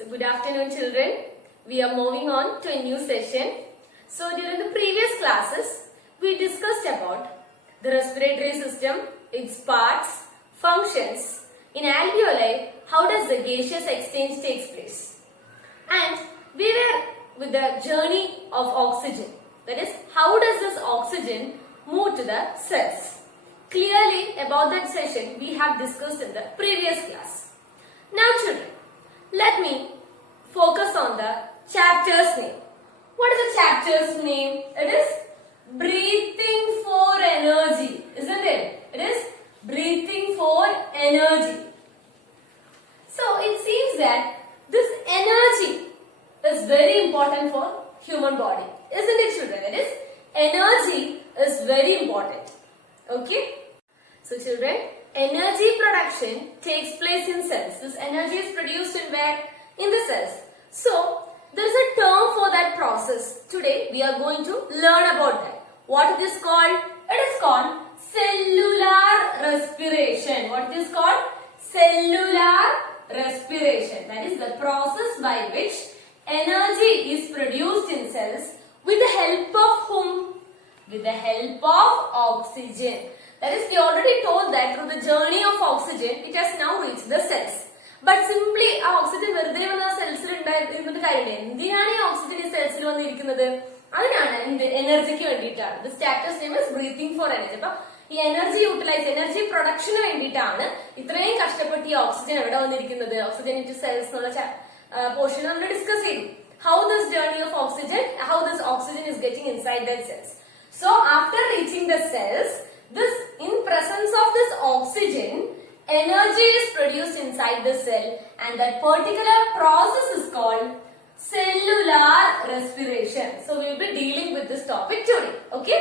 So good afternoon children. We are moving on to a new session. So during the previous classes, we discussed about the respiratory system, its parts, functions. In alveoli, how does the gaseous exchange takes place? And we were with the journey of oxygen. That is, how does this oxygen move to the cells? Clearly about that session we have discussed in the previous class. Now children, let me focus on the chapter's name. What is the chapter's name? It is Breathing for Energy, isn't it? It is Breathing for Energy. So it seems that this energy is very important for human body, isn't it children? It is energy is very important. Okay? So children, energy production takes place in cells. This energy is produced in where? In the cells. So, there is a term for that process. Today, we are going to learn about that. What it is called? It is called cellular respiration. What it is called? Cellular respiration. That is the process by which energy is produced in cells with the help of whom? With the help of oxygen. That is, we already told that through the journey of oxygen, it has now reached the cells. But simply, oxygen വെറുതെ വന്ന സെൽസിൽ ഉണ്ടായിരുന്നിട്ട് കാര്യമില്ല. എന്തിനാണ് ഈ oxygen ഈ സെൽസിൽ വന്നിരിക്കുന്നത്? അതിനാണ് എനർജിക്ക് വേണ്ടിയിട്ടാണ്. This chapter's name is Breathing for Energy. അപ്പൊ ഈ എനർജി യൂട്ടിലൈസ്, എനർജി പ്രൊഡക്ഷന് വേണ്ടിയിട്ടാണ് ഇത്രയും കഷ്ടപ്പെട്ട് ഈ ഓക്സിജൻ എവിടെ വന്നിരിക്കുന്നത്? ഓക്സിജൻ ഇൻ ടു സെൽസ് എന്നുള്ള പോർഷൻ നമ്മൾ ഡിസ്കസ് ചെയ്തു. How this journey of oxygen, how this oxygen is getting inside the cells. So after reaching the cells, this in presence of this oxygen, energy is produced inside the cell, and that particular process is called cellular respiration. So we will be dealing with this topic today. Okay?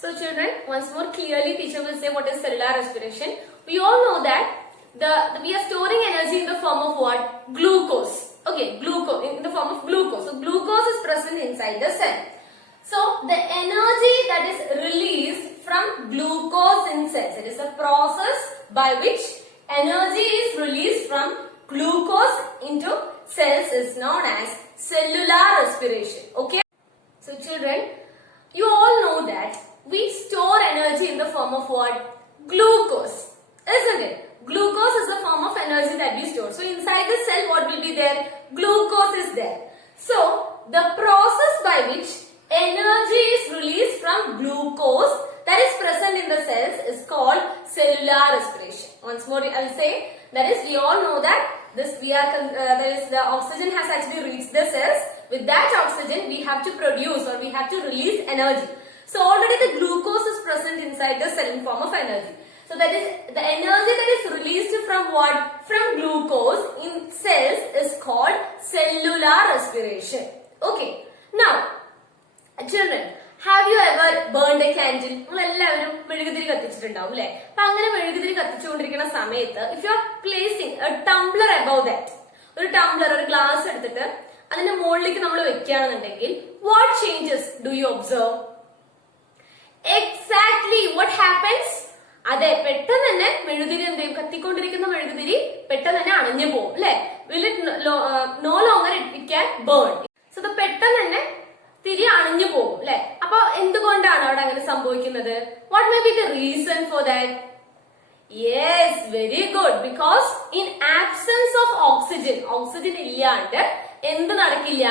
So children, once more clearly teacher will say what is cellular respiration. We all know that we are storing energy in the form of what? Glucose. Okay, glucose in the form of glucose. So glucose is present inside the cell. So the energy that is released from glucose in cells, it is the process by which energy is released from glucose into cells is known as cellular respiration. Okay? So children, you all know that we store energy in the form of what? Glucose, isn't it? Glucose is the form of energy that we store. So inside the cell what will be there? Glucose is there. So the process by which energy is released from glucose that is present in the cells is called cellular respiration. Once more I will say, that is, we all know that the oxygen has actually reached the cells. With that oxygen we have to produce or we have to release energy. So already the glucose is present inside the cell in form of energy. So that is the energy that is released from what? From glucose in cells is called cellular respiration. Okay. Now, children, have you ever burned a candle? നിങ്ങൾ എല്ലാവരും മെഴുകുതിരി കത്തിച്ചിട്ടുണ്ടാവും അല്ലെ? അപ്പൊ അങ്ങനെ മെഴുകുതിരി കത്തിച്ചുകൊണ്ടിരിക്കുന്ന സമയത്ത് if you are placing a tumbler above that, ഒരു Tumblr, ഒരു ഗ്ലാസ് എടുത്തിട്ട് അതിന്റെ മുകളിലേക്ക് നമ്മൾ വെക്കുകയാണെന്നുണ്ടെങ്കിൽ what changes do you observe? Exactly what happens? അതെ, പെട്ടെന്ന് തന്നെ മെഴുകുതിരി എന്ത് ചെയ്യും? കത്തിക്കൊണ്ടിരിക്കുന്ന മെഴുകുതിരി പെട്ടെന്ന് തന്നെ അണഞ്ഞു പോകും അല്ലെ? Will it no longer it can burn? So the പെട്ടെന്ന് തന്നെ തിരി അണിഞ്ഞു പോകും അല്ലെ? അപ്പൊ എന്തുകൊണ്ടാണ് അവിടെ അങ്ങനെ സംഭവിക്കുന്നത്? What may be the reason for that? Yes, very good. Because in absence of oxygen, oxygen ഇല്ലാണ്ട് എന്ത് നടക്കില്ല?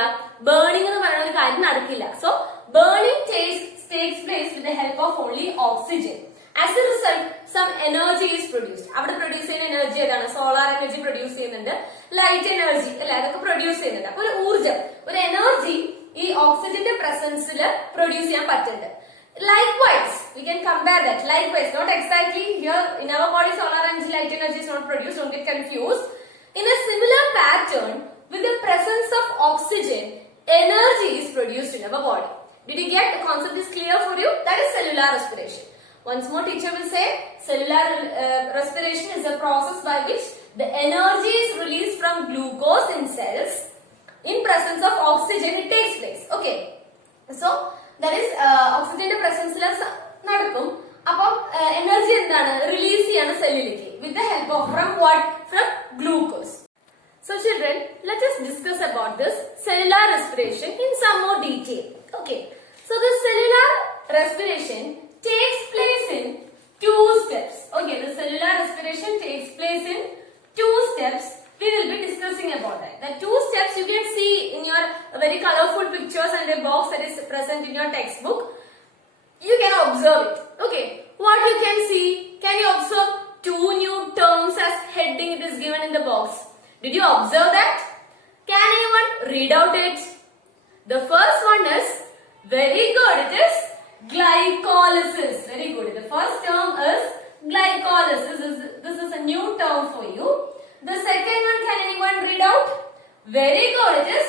Burning എന്ന് പറയുന്ന ഒരു കാര്യം നടക്കില്ല. So burning takes place with the help of only oxygen. As a result, some energy is produced. അവിടെ produce ചെയ്യുന്ന എനർജി ഏതാണ്? സോളാർ എനർജി പ്രൊഡ്യൂസ് ചെയ്യുന്നുണ്ട്, ലൈറ്റ് എനർജി അല്ലെ, അതൊക്കെ പ്രൊഡ്യൂസ് ചെയ്യുന്നുണ്ട്. അപ്പൊ ഒരു ഊർജം, ഒരു എനർജി ഈ ഓക്സിജന്റെ പ്രസൻസിൽ പ്രൊഡ്യൂസ് ചെയ്യാൻ പറ്റുന്നുണ്ട്. Likewise, we can compare that. Likewise, not exactly here in our body solar energy, light energy is not produced. Don't get confused. In a similar pattern, with the presence of oxygen, energy is produced in our body. Did you get the concept is clear for you? That is cellular respiration. Once more, teacher will say cellular respiration is a process by which the energy is released from glucose in cells. In presence of oxygen, it takes place. Okay. So, that is oxygen presence നടക്കും. അപ്പം energy എന്താണ്? Release ചെയ്യാണ് സെല്ലിലേക്ക് with the help of from what? From glucose. So children, let us discuss about this cellular respiration in some more detail. Okay. So the cellular respiration takes place in two steps. Okay, the cellular respiration takes place in two steps. We will be discussing about that. The two steps you can see in your very colorful pictures and a box that is present in your textbook. You can observe it. Okay, what you can see? Can you observe two new terms as heading it is given in the box? Did you observe that? Can anyone read out it? The first one is, very good, it is glycolysis. Very good. The first term is glycolysis. This is a new term for you. The second one, can anyone read out? Very good, it is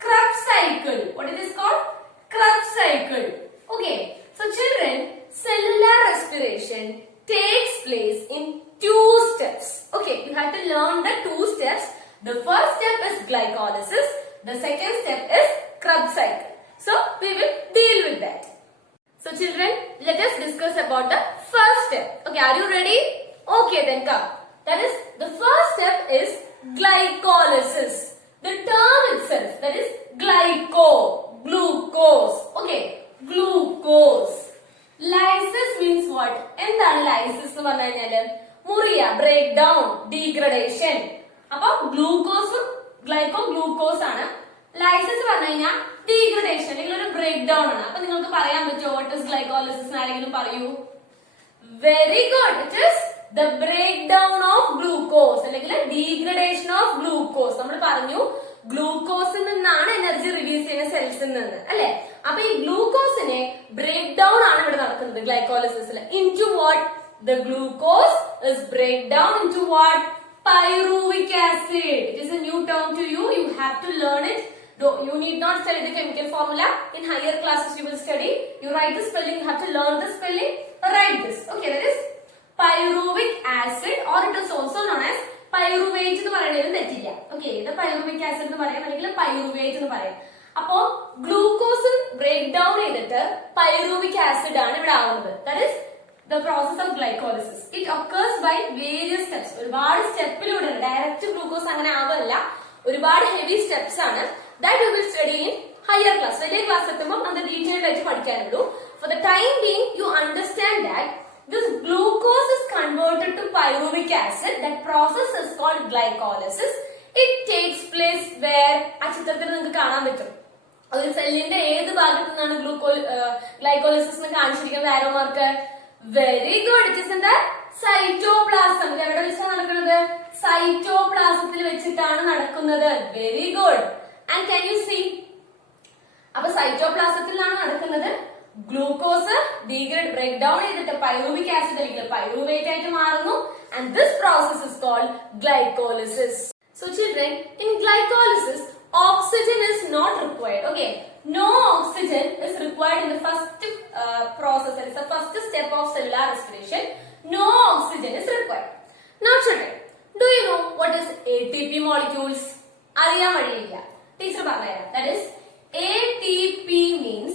Krebs cycle. What it is called? Krebs cycle. Okay. So children, cellular respiration takes place in two steps. Okay, you have to learn the two steps. The first step is glycolysis. The second step is Krebs cycle. So we will deal with that. So children, let us discuss about the first step. Okay, are you ready? Okay, then come. That is, the first step is glycolysis. The term itself, that is glucose. Okay, glucose. Lysis means what? എന്താണ് lysis എന്ന് പറഞ്ഞു കഴിഞ്ഞാല് മുറിയ, break down, degradation. അപ്പൊ ഗ്ലൂക്കോസും glucose ആണ്. Lysis പറഞ്ഞു കഴിഞ്ഞാൽ degradation അല്ലെങ്കിൽ ഒരു ബ്രേക്ക് ഡൗൺ ആണ്. അപ്പൊ നിങ്ങൾക്ക് പറയാൻ പറ്റുമോ വാട്ട് ഇസ് ഗ്ലൈക്കോളിസിസ് ആരെങ്കിലും പറയൂ? Very good, it is the break down of glucose അല്ലെങ്കിൽ ഡീഗ്രഡേഷൻ ഓഫ് ഗ്ലൂക്കോസ്. നമ്മൾ പറഞ്ഞു ഗ്ലൂക്കോസിൽ നിന്നാണ് എനർജി റിലീസ് ചെയ്യുന്ന സെൽസിൽ നിന്ന്, അല്ലെ? അപ്പൊ ഈ ഗ്ലൂക്കോസിനെ ബ്രേക്ക് ഡൗൺ ആണ് ഇവിടെ നടക്കുന്നത് ഗ്ലൈക്കോളിസിസിൽ. Into what? The glucose is break down into what? Pyruvic acid. It is a new term to you. You have to learn it. Though you need not study the chemical formula. In higher classes you will study. You write the spelling. You have to learn the spelling. Write this. Okay, that is pyruvic acid, or it is also known as pyruvate എന്ന് പറയുന്നതിൽ തെറ്റില്ല. Okay, ഇത് pyruvic acid എന്ന് പറയാം അല്ലെങ്കിൽ pyruvate എന്ന് പറയാം. അപ്പോ ഗ്ലൂക്കോസ് ബ്രേക്ക് ഡൗൺ ചെയ്തിട്ട് പൈറുവിക് ആസിഡ് ആണ് ഇവിടെ ആവുന്നത്. That is the process of glycolysis. It occurs by various steps. ഒരുപാട് സ്റ്റെപ്പിലൂടെ ഡയറക്റ്റ് ഗ്ലൂക്കോസ് അങ്ങനെ ആവല്ല, ഒരുപാട് ഹെവി സ്റ്റെപ്സ് ആണ്. That you will study in higher class. വലിയ ക്ലാസ് എത്തുമ്പോൾ നമുക്ക് ഡീറ്റെയിൽഡ് ആയിട്ട് പഠിക്കാനുള്ളൂ. For the time being, you understand that this glucose is converted to pyruvic acid. That process is called glycolysis. It takes place where? ആ ചിത്രത്തിൽ നിങ്ങൾക്ക് കാണാൻ പറ്റും. ഒരു സെല്ലിന്റെ ഏത് ഭാഗത്തു നിന്നാണ് ഗ്ലൈക്കോളിസിസ് എന്ന് കാണിച്ചിരിക്കുന്നത് arrow mark? Very good. It is in the cytoplasm. ഇത് എവിടെ വെച്ചാണ് നടക്കുന്നത്? സൈറ്റോപ്ലാസത്തിൽ വെച്ചിട്ടാണ് നടക്കുന്നത്. Very good. And can you see? അപ്പൊ സൈറ്റോപ്ലാസത്തിലാണ് നടക്കുന്നത്. ഗ്ലൂക്കോസ് ഡീഗ്രേഡ് ബ്രേക്ക് ഡൗൺ ചെയ്തിട്ട് പൈറുവിക് ആസിഡ് അല്ലെങ്കിൽ പൈറുവേറ്റ് ആയിട്ട് മാറുന്നു. And this process is called glycolysis. So children, in glycolysis, oxygen is not required. Okay, no oxygen is required in the first process. That is the first step of cellular respiration. No oxygen is required. Now children, do you know what is ATP molecules? അറിയാൻ വഴിയില്ല, teacher പറഞ്ഞുതരാം. That is ATP means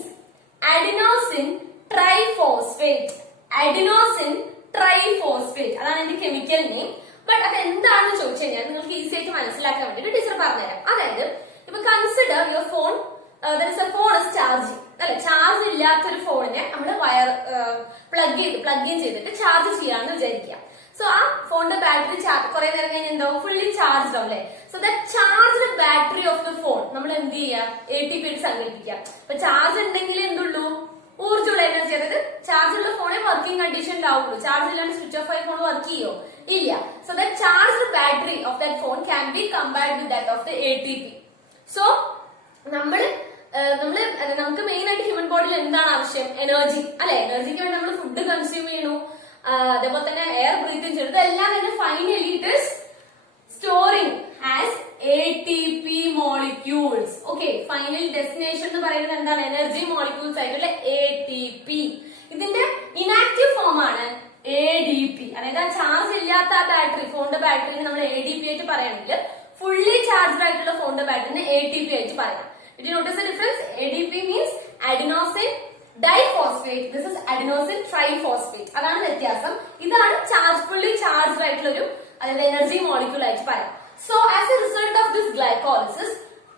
adenosine triphosphate. Adenosine triphosphate അതാണ് എന്റെ chemical name. But അത് എന്താണെന്ന് ചോദിച്ചു കഴിഞ്ഞാൽ നിങ്ങൾക്ക് ഈസി ആയിട്ട് മനസ്സിലാക്കാൻ വേണ്ടിട്ട് ടീച്ചർ പറഞ്ഞുതരാം. അതായത് ഇപ്പൊ consider your phone, phone is charging, അല്ലെ? ചാർജ് ഇല്ലാത്തൊരു ഫോണിനെ നമ്മൾ വയർ പ്ലഗ് ഇൻ ചെയ്തിട്ട് ചാർജ് ചെയ്യാന്ന് വിചാരിക്കാം. സോ ആ ഫോണിന്റെ ബാറ്ററി കുറെ നേരം കഴിഞ്ഞ് എന്താവും? ഫുള്ളി ചാർജ് ആവും, അല്ലെ? So the charge battery off the phone നമ്മൾ എന്ത് ചെയ്യാം? ATP ആയിട്ട് സങ്കല്പിക്കാം. അപ്പൊ ചാർജ് ഉണ്ടെങ്കിൽ എന്തുള്ളൂ? ഊർജ്ജമുള്ള എനർജി. അതായത് ചാർജ് ഉള്ള ഫോണെ വർക്കിംഗ് കണ്ടീഷനിലാവുള്ളൂ. ചാർജ് ഇല്ലാണ്ട് സ്വിച്ച് ഓഫ് ആയ ഫോൺ വർക്ക് ചെയ്യോ? ഇല്ല. So the charge battery off that phone can be compared with that of the ATP. So നമുക്ക് മെയിൻ ആയിട്ട് ഹ്യൂമൻ ബോഡിയിൽ എന്താണ് ആവശ്യം? എനർജി, അല്ലെ? എനർജിക്ക് വേണ്ടി നമ്മൾ ഫുഡ് കൺസ്യൂം ചെയ്യണു, അതേപോലെ തന്നെ എയർ ബ്രീത്ത് ചെയ്യണം. ഇതെല്ലാം തന്നെ finally it is storing as ATP molecules. Okay, final destination എന്ന് പറയുന്നത് എന്താണ്? എനർജി മോളിക്യൂൾസ് ആയിട്ടുള്ള ATP. ഇതിന്റെ ഇനാക്റ്റീവ് ഫോം ആണ് ADP. അതായത് ആ ചാർജ് ഇല്ലാത്ത ആ ബാറ്ററി, ഫോണിന്റെ ബാറ്ററിനെ നമ്മൾ ADP ആയിട്ട് പറയുകയാണെങ്കിൽ fully charged ആയിട്ടുള്ള ഫോണിന്റെ ബാറ്ററിനെ ATP ആയിട്ട് പറയാം. Did you notice the difference? ADP means adenosine diphosphate. This is adenosine triphosphate. അതാണ് വ്യത്യാസം. ഇതാണ് fully charged ആയിട്ടുള്ള ഒരു അതായത് എനർജി മോളിക്യൂൾ ആയിട്ട് പറയാം. So as a result of this glycolysis,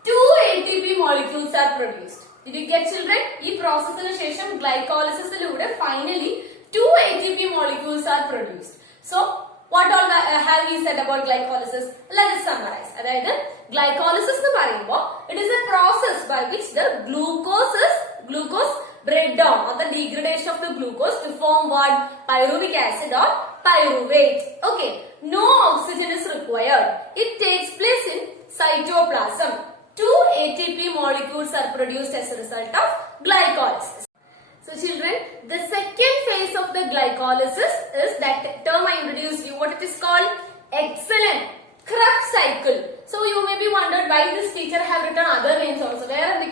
2 ATP molecules are produced. Did you get children? This process in shesham glycolysis finally 2 ATP molecules are produced. So what all have we said about glycolysis? Let us summarize. That is, glycolysis it is a process by which the glucose breakdown or the degradation of the glucose to form what? Pyruvic acid or pyruvate. Okay, no oxygen is required. It takes place in cytoplasm. 2 ATP molecules are produced as a result of glycolysis. So children, the second phase of the glycolysis is that term I introduced you. What it is called? Excellent. Krebs cycle. So you may be wondered why this teacher have written other names also. That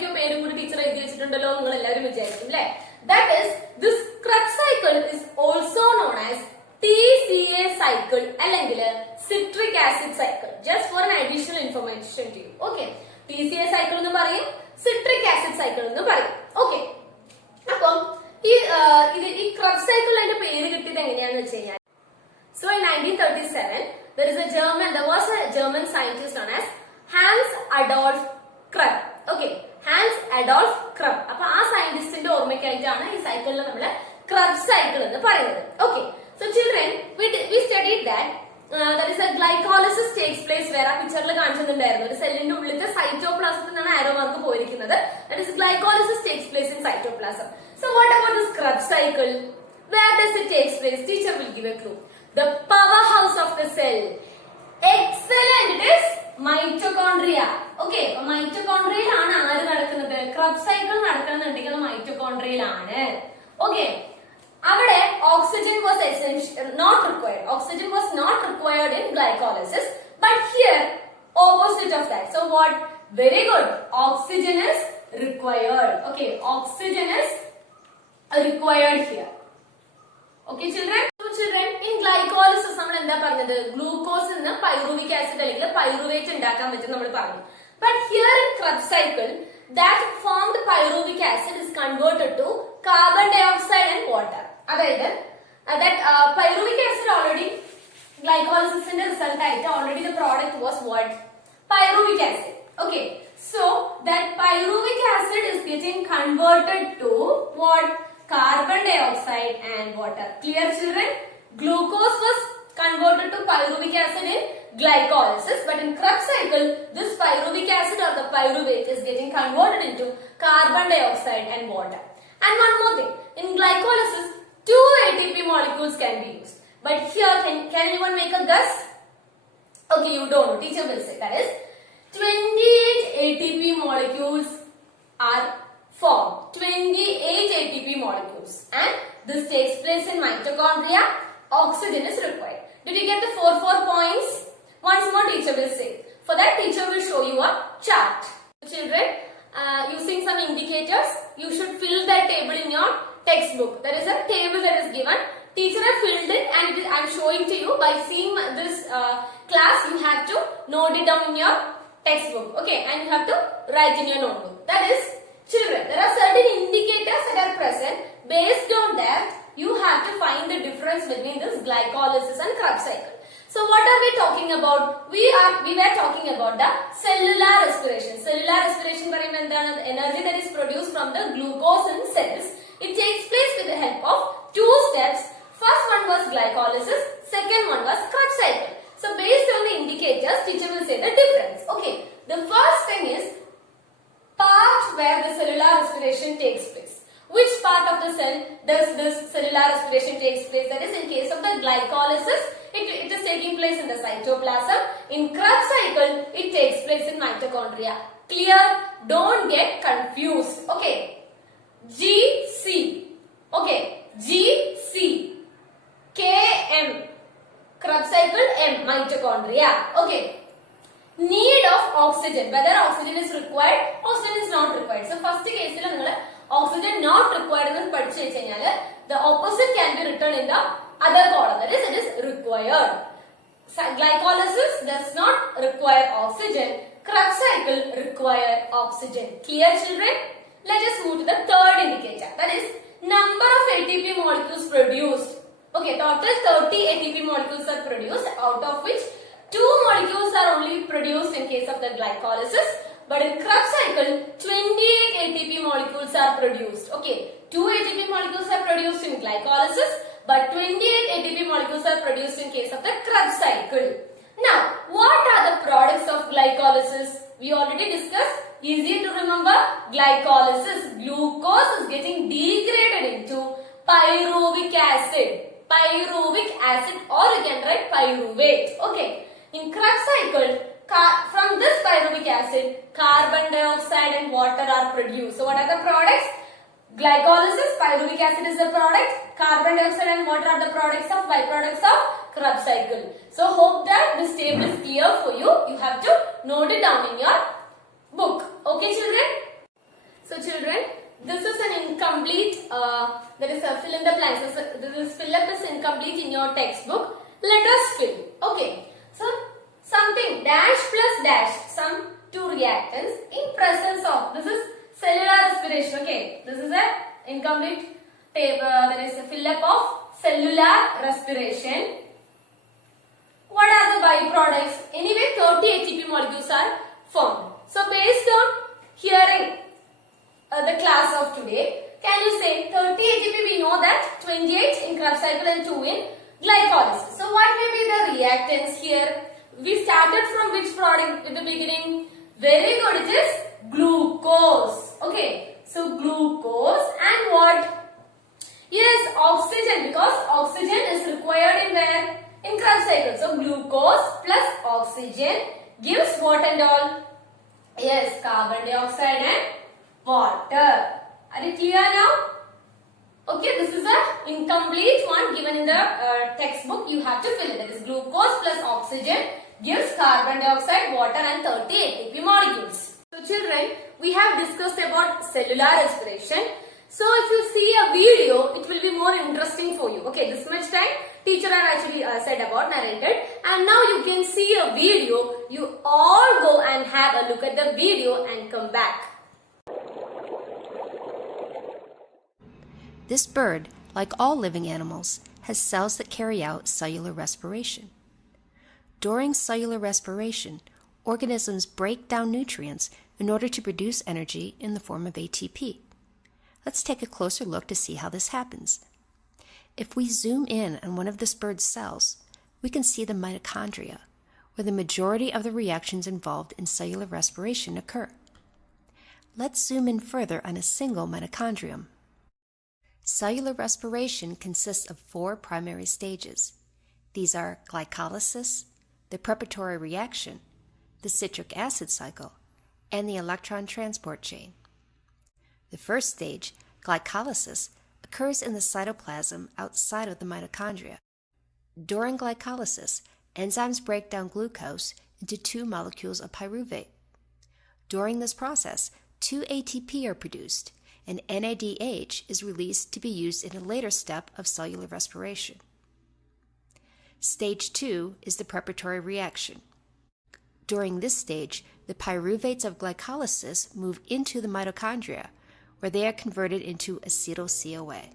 is, this Krebs cycle is also known as TCA cycle അല്ലെങ്കിൽ citric acid cycle. Just for an additional information to you. Okay. TCA cycle എന്ന് പറയും, citric acid cycle എന്ന് പറയും. Okay. അപ്പം ഈ Krebs cycle അതിന്റെ പേര് കിട്ടിയത് എങ്ങനെയാണെന്ന് വെച്ച് കഴിഞ്ഞാൽ, so in 1937 there was a German scientist known as Hans Adolf Krebs. Okay, Hans Adolf Krebs. അപ്പോൾ ആ സയന്റിസ്റ്റിന്റെ ഓർമ്മയ്ക്കായിട്ടാണ് ഈ സൈക്കിളിൽ നമ്മൾ Krebs cycle എന്ന് പറയുന്നത്. Okay, so children, we studied that is a glycolysis takes place where ആ പിക്ചറിൽ കാണിച്ചിട്ടുണ്ടായിരുന്നു ഒരു സെല്ലിന്റെ ഉള്ളിലത്തെ സൈറ്റോപ്ലാസത്തിൽ നിന്നാണ് ആരോ മാർക്ക് പോയിരിക്കുന്നത്. That is, glycolysis takes place in cytoplasm. So what about this Krebs cycle? Where does it take place? Teacher will give a clue. The powerhouse of the cell. Excellent. It is mitochondria. Okay, mitochondria ആണ് ആര് നടക്കുന്നത്? Krebs cycle നടക്കുന്നുണ്ടെങ്കിൽ mitochondria ആണ്. Okay. അവിടെ oxygen was not required. Oxygen was not required in glycolysis, but here opposite of that. So what? Very good. Oxygen is required. Okay, oxygen is required here. Okay, children. So children, in glycolysis നമ്മൾ എന്താ പറഞ്ഞത്? Glucose നിന്ന് pyruvic acid അല്ലെങ്കിൽ pyruvate ഉണ്ടാക്കാൻ പറ്റും നമ്മൾ പറഞ്ഞു. But here in Krebs cycle, that formed pyruvic acid is converted to carbon dioxide and water. അതായത് that pyruvic acid already glycolysis ന്റെ result ആയിട്ട് already the product was what? Pyruvic acid. Okay, so that pyruvic acid is getting converted to what? Carbon dioxide and water. Clear, children? Glucose was converted to pyruvic acid in glycolysis, but in Krebs cycle this pyruvic acid or the pyruvate is getting converted into carbon dioxide and water. And one more thing, in glycolysis 2 ATP molecules can be used, but here can anyone make a guess? Okay, you don't know. Teacher will say. That is, 28 ATP molecules are formed. 28 ATP molecules, and this takes place in mitochondria. Oxygen is required. Did you get the 4 points? Once more, teacher will say. For that, teacher will show you a chart. Children, using some indicators, you should fill that table in your textbook. There is a table that is given. Teacher has filled it, and I am showing to you. By seeing this class, you have to note it down in your textbook. Okay, and you have to write in your notebook. That is, children, there are certain indicators that are present. Based on that, you have to find the difference between this glycolysis and Krebs cycle. So what are we talking about? We were talking about the cellular respiration. Cellular respiration പറയുമ്പോൾ എന്താണ്? Energy that is produced from the glucose in cells. It takes place with the help of 2 steps. First one was glycolysis. Second one was Krebs cycle. So based on the indicators, teacher will say the difference. Okay. The first thing is part where the cellular respiration takes place. Which part of the cell does this cellular respiration takes place? That is, in case of the glycolysis, it is taking place in the cytoplasm. In Krebs cycle, it takes place in mitochondria. Clear? Don't get confused. Okay. GC. Okay. GC. KM. Krebs cycle M. Mitochondria. Okay. Need of oxygen. Whether oxygen is required, oxygen is not required. So first case oxygen not required എന്ന് പഠിച്ചു വെച്ചാൽ the opposite can be written in the other column. That is, it is required. Glycolysis does not require oxygen. Krebs cycle require oxygen. Clear, children? Let us move to the third indicator. That is, number of ATP molecules produced. Okay, total 30 ATP molecules are produced, out of which 2 molecules are only produced in case of the glycolysis, but in Krebs cycle 28 ATP molecules are produced. Okay, 2 ATP molecules are produced in glycolysis, but 28 ATP molecules are produced in case of the Krebs cycle. Now, what are the products of glycolysis? We already discussed. Easy to remember. Glycolysis. Glucose is getting degraded into pyruvic acid. Pyruvic acid, or you can write pyruvate. Okay. In Krebs cycle, from this pyruvic acid, carbon dioxide and water are produced. So, what are the products? Glycolysis, pyruvic acid is the product, carbon dioxide and water are the products of byproducts of Krebs cycle. So hope that this table is clear for you. You have to note it down in your book. Okay children? So children, this is an incomplete, there is a fill in the blanks. This fill up is incomplete in your textbook. Let us fill. Okay. So something dash plus dash, some two reactants in presence of, this is cellular respiration. Okay, this is a incomplete table. There is a fill up of cellular respiration. What are the byproducts? Anyway, 30 ATP molecules are formed. So based on hearing the class of today, can you say 30 ATP? We know that 28 in Krebs cycle and 2 in glycolysis. So what may be the reactants here? We started from which product in the beginning? Very good, it is glucose. Okay, so glucose and what? Yes, oxygen, because oxygen is required in where? In Krebs cycle. So glucose plus oxygen gives what and all? Yes, carbon dioxide and water. Are you clear now? Okay, this is a incomplete one given in the textbook. You have to fill it. That is glucose plus oxygen gives carbon dioxide, water and 30 ATP molecules. So children, we have discussed about cellular respiration. So if you see a video, it will be more interesting for you. Okay, this much time teacher have actually said about, narrated, and now you can see a video. You all go and have a look at the video and come back. This bird, like all living animals, has cells that carry out cellular respiration. During cellular respiration, organisms break down nutrients in order to produce energy in the form of ATP. Let's take a closer look to see how this happens. If we zoom in on one of this bird's cells, we can see the mitochondria, where the majority of the reactions involved in cellular respiration occur. Let's zoom in further on a single mitochondrium. Cellular respiration consists of 4 primary stages. These are glycolysis, the preparatory reaction, the citric acid cycle, and the electron transport chain. The first stage, glycolysis, occurs in the cytoplasm outside of the mitochondria. During glycolysis, enzymes break down glucose into 2 molecules of pyruvate. During this process, 2 ATP are produced, and NADH is released to be used in a later step of cellular respiration. Stage 2 is the preparatory reaction. During this stage, the pyruvates of glycolysis move into the mitochondria, where they are converted into acetyl-CoA.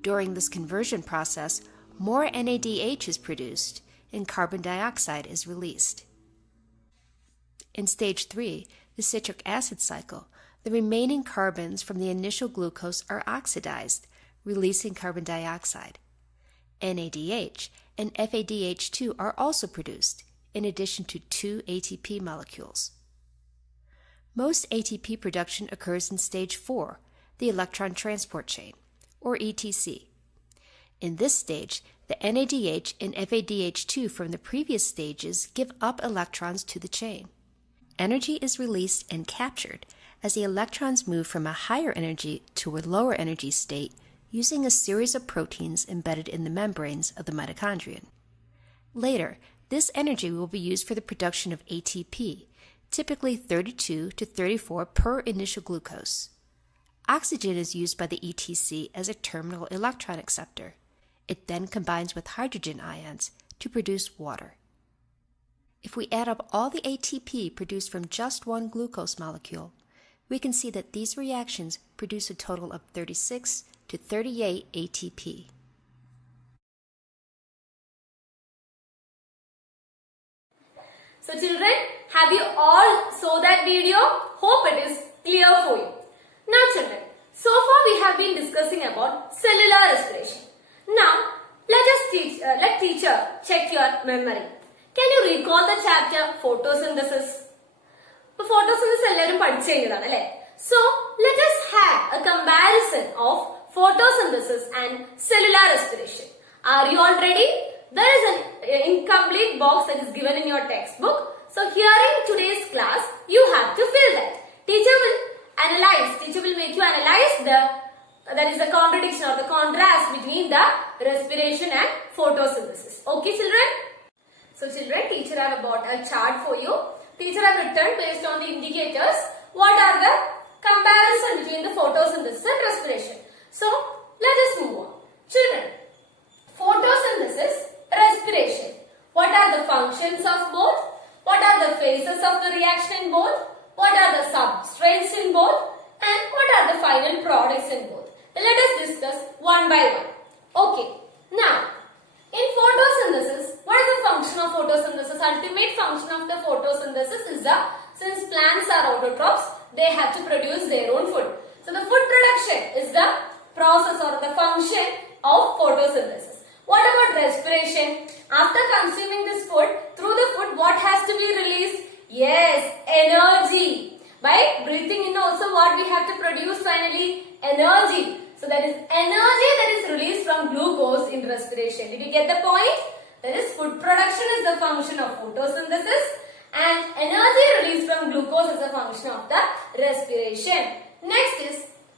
During this conversion process, more NADH is produced and carbon dioxide is released. In stage 3, the citric acid cycle, the remaining carbons from the initial glucose are oxidized, releasing carbon dioxide. NADH and FADH2 are also produced, in addition to 2 ATP molecules. Most ATP production occurs in stage 4, the electron transport chain, or ETC. In this stage, the NADH and FADH2 from the previous stages give up electrons to the chain. Energy is released and captured as the electrons move from a higher energy to a lower energy state using a series of proteins embedded in the membranes of the mitochondrion. Later, this energy will be used for the production of ATP, typically 32 to 34 per initial glucose. Oxygen is used by the ETC as a terminal electron acceptor. It then combines with hydrogen ions to produce water. If we add up all the ATP produced from just one glucose molecule, we can see that these reactions produce a total of 36 to 38 ATP. So children, have you all saw that video? Hope it is clear for you. Now children, so far we have been discussing about cellular respiration. Now let teacher check your memory. Can you recall the chapter photosynthesis? Photosynthesis എല്ലാവരും പഠിച്ചു കഴിഞ്ഞതാണ് അല്ലേ? So let us have a comparison of photosynthesis and cellular respiration. Are you all ready? There is an incomplete box that is given in your textbook. So here in today's class, you have to fill that. Teacher will make you analyze the contradiction or the contrast between the respiration and photosynthesis. Okay children? So children, teacher have brought a chart for you. Teacher have written based on the indicators what are the comparison between the photosynthesis and respiration. So let us move on. Children, photosynthesis, respiration. What are the functions of both? What are the phases of the reaction in both? What are the substrates in both? And what are the final products in both? Let us discuss one by one. Okay. Now, in photosynthesis, what is the function of photosynthesis? Ultimate function of the photosynthesis is since plants are autotrophs, they have to produce their own food. So the food production is the process or the function of photosynthesis. What about respiration? After consuming this food, through the food, what has to be released? Yes, energy. By breathing in also what we have to produce finally? Energy. So that is energy that is released from glucose in respiration. Did you get the point? That is food production is the function of photosynthesis and energy released from glucose is the function of the respiration. Next is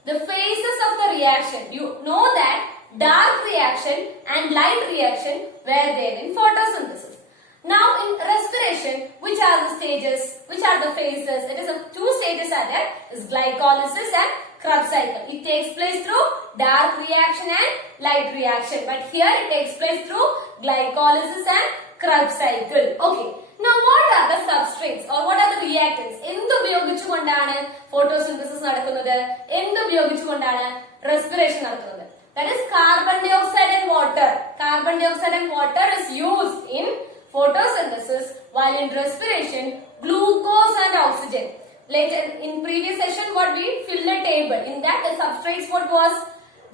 the phases of the reaction. You know that dark reaction and light reaction were there in photosynthesis. Now in respiration, which are the stages? Which are the phases? It is two stages are there. Is glycolysis and Krebs cycle. It takes place through dark reaction and light reaction. But here it takes place through glycolysis and Krebs cycle. Okay. Now what are the substrates or what are the reactants? എന്ത് ഉപയോഗിച്ചുകൊണ്ടാണ് photosynthesis നടക്കുന്നത്? എന്ത് ഉപയോഗിച്ചുകൊണ്ടാണ് respiration നടക്കുന്നത്? That is carbon dioxide and water. Carbon dioxide and water is used in photosynthesis while in respiration glucose and oxygen. Later in previous session what we filled a table. In that the substrates what was?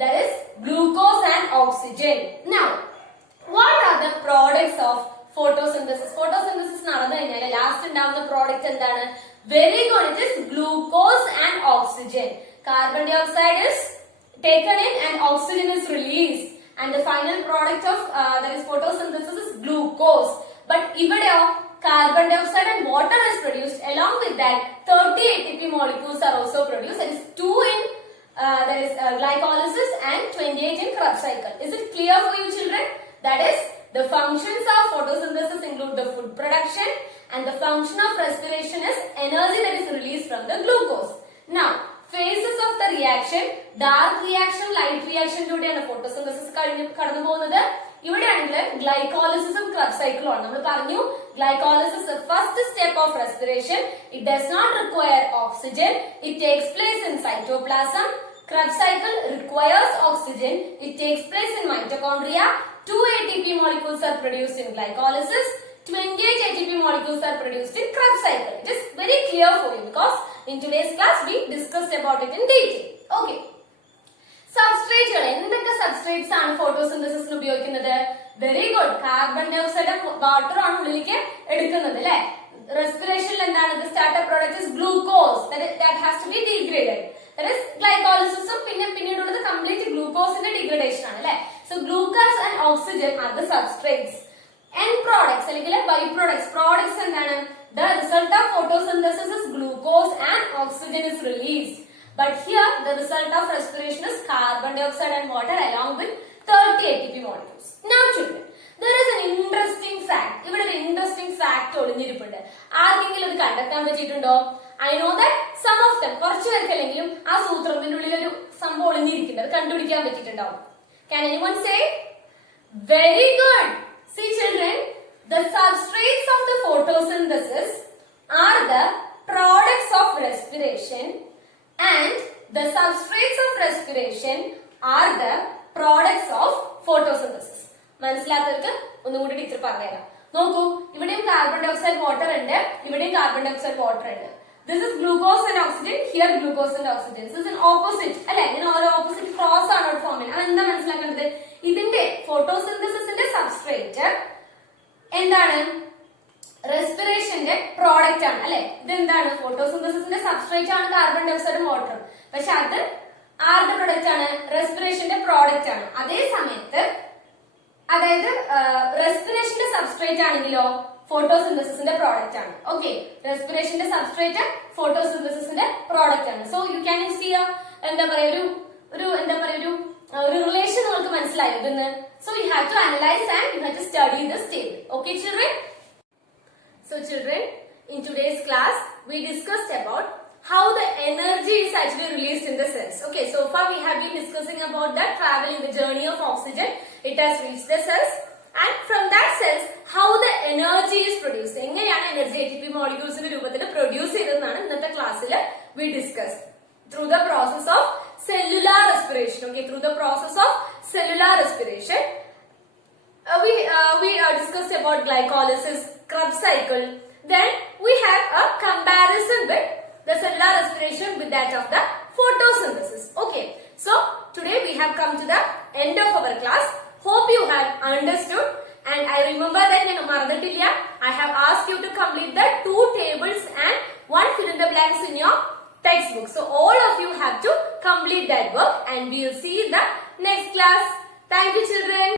That is glucose and oxygen. Now what are the products of photosynthesis? Photosynthesis നടന്നു കഴിഞ്ഞാൽ last ഉണ്ടാവുന്ന product എന്താണ്? Very good. It is glucose and oxygen. Carbon dioxide is taken in and oxygen is released. And the final product of that is photosynthesis is glucose. But ivideyo carbon dioxide and water is produced. Along with that, 30 ATP molecules are also produced. That is 2 in glycolysis and 28 in Krebs cycle. Is it clear for you children? That is the functions of photosynthesis include the food production and the function of respiration is energy that is released from the glucose. Now, phases of the reaction, dark reaction, light reaction ലൂടെയാണ് photosynthesis കടന്നു പോകുന്നത്. ഇവിടെയാണെങ്കിൽ glycolysis Krebs cycle ആണ്. നമ്മൾ പറഞ്ഞു glycolysis is the first step of respiration. It does not require oxygen. It takes place in cytoplasm. Krebs cycle requires oxygen. It takes place in mitochondria. 2 ATP molecules are produced in glycolysis. 28 ATP molecules are produced in Krebs cycle. It is very clear for you because in today's class we discussed about it in detail. Okay. Substrates എന്തൊക്കെ substrates ആണ് photosynthesis ഉപയോഗിക്കുന്നത്? Very good. Carbon dioxide and water ആണ് ഉള്ളിലേക്ക് എടുക്കുന്നത് അല്ലേ? Respiration എന്താണ്? The starter product is glucose that has to be degraded. That is glycolysis പിന്നീടുള്ളത് complete glucose degradation ആണ് അല്ലേ? So glucose and oxygen are the substrates. End products അല്ലെങ്കിൽ byproducts. Products എന്താണ്? The result of photosynthesis is glucose and oxygen is released. But here the result of respiration is carbon dioxide and water along with 30 ATP molecules. Now children, there is an interesting fact. ഇവിടെ ഒരു interesting fact ഒളിഞ്ഞിരിപ്പുണ്ട്. ആർക്കെങ്കിലും ഇത് കണ്ടെത്താൻ പറ്റിയിട്ടുണ്ടോ? I know that some of them കുറച്ചു പേർക്കല്ലെങ്കിലും ആ സൂത്രത്തിന്റെ ഉള്ളിൽ ഒരു സംഭവം ഒളിഞ്ഞിരിക്കുന്നുണ്ട്. അത് കണ്ടുപിടിക്കാൻ പറ്റിയിട്ടുണ്ടാവും. Can anyone say? Very good. See children, the substrates of the photosynthesis are the products of respiration and the substrates of respiration are the products of photosynthesis. മനസ്സിലാത്തവർക്ക് ഒന്നുകൂടി teacher പറഞ്ഞുതരാം. നോക്കൂ, ഇവിടെയും കാർബൺ ഡയോക്സൈഡ് വാട്ടർ ഉണ്ട്, ഇവിടെയും carbon dioxide water ഉണ്ട്. This is glucose and oxygen, here glucose and oxygen. This is an opposite, അല്ലെ? ഇങ്ങനെ ഓരോ ഓപ്പോസിറ്റ് ക്രോസ് ആണ് ഫോം ചെയ്യുന്നത്. അതെന്താ മനസ്സിലാക്കേണ്ടത്? ഇതിന്റെ ഫോട്ടോസിന്തസിന്റെ സബ്സ്ട്രേറ്റ് എന്താണ്? റെസ്പിറേഷന്റെ പ്രോഡക്റ്റ് ആണ്, അല്ലെ? ഇതെന്താണ്? ഫോട്ടോസിന്തസിന്റെ സബ്സ്ട്രേറ്റ് ആണ് കാർബൺ ഡയോക്സൈഡും വാട്ടറും. പക്ഷെ അത് ആരുടെ പ്രൊഡക്റ്റ് ആണ്? റെസ്പിറേഷന്റെ പ്രോഡക്റ്റ് ആണ്. അതേ സമയത്ത് അതായത് റെസ്പിറേഷന്റെ സബ്സ്ട്രേറ്റ് ആണെങ്കിലോ ഫോട്ടോസിന്തസിന്റെ പ്രോഡക്റ്റ് ആണ്. ഓക്കെ, റെസ്പിറേഷന്റെ സബ്സ്ട്രേറ്റ് ഫോട്ടോസിന്തസിന്റെ പ്രോഡക്റ്റ് ആണ്. സോ യു ക്യാൻ സീ എന്താ പറയാ ഒരു റിലേഷൻ നിങ്ങൾക്ക് മനസ്സിലായി ഇതിന്ന്. So you have to analyse and you have to study this table. Okay children? So children, in today's class, we discussed about how the energy is actually released in the cells. Okay, so far we have been discussing about the travel in the journey of oxygen. It has reached the cells, and from that cells, how the energy is produced. എങ്ങനെയാണ് energy ATP മോളിക്യൂൾസിന്റെ രൂപത്തിൽ produce ചെയ്തതെന്നാണ് ഇന്നത്തെ ക്ലാസ്സിൽ we discussed through the process of cellular respiration. Okay, through the process of cellular respiration. We discussed about glycolysis, Krebs cycle. Then we have a comparison with the cellular respiration with that of the photosynthesis. Okay, so today we have come to the end of our class. Hope you have understood. And I remember that I have asked you to complete the 2 tables and 1 fill in the blanks in your textbook. So all of you have to complete that work, and we will see in the next class. Thank you children.